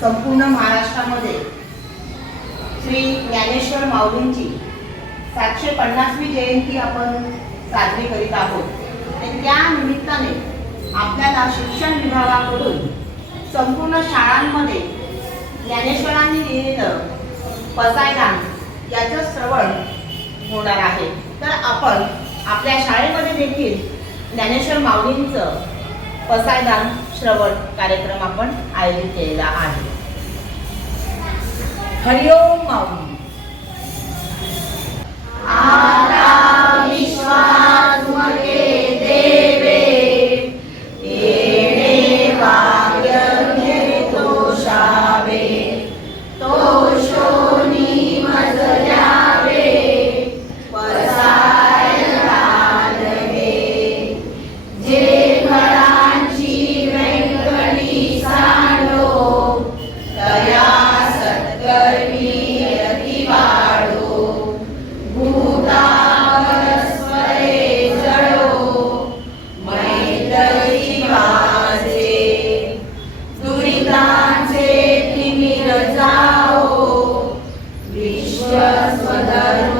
संपूर्ण महाराष्ट्रामध्ये श्री ज्ञानेश्वर माऊलींची सातशे पन्नासवी जयंती आपण साजरी करीत आहोत. आणि त्या निमित्ताने आपल्याला शिक्षण विभागाकडून संपूर्ण शाळांमध्ये ज्ञानेश्वरांनी लिहिलेलं पसायदान याचं श्रवण होणार आहे. तर आपण आपल्या शाळेमध्ये देखील ज्ञानेश्वर माऊलींचं पसायदान श्रवण कार्यक्रम आपण आयोजित केलेला आहे. हरिओम माऊली. ईश्वर स्वधर्म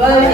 But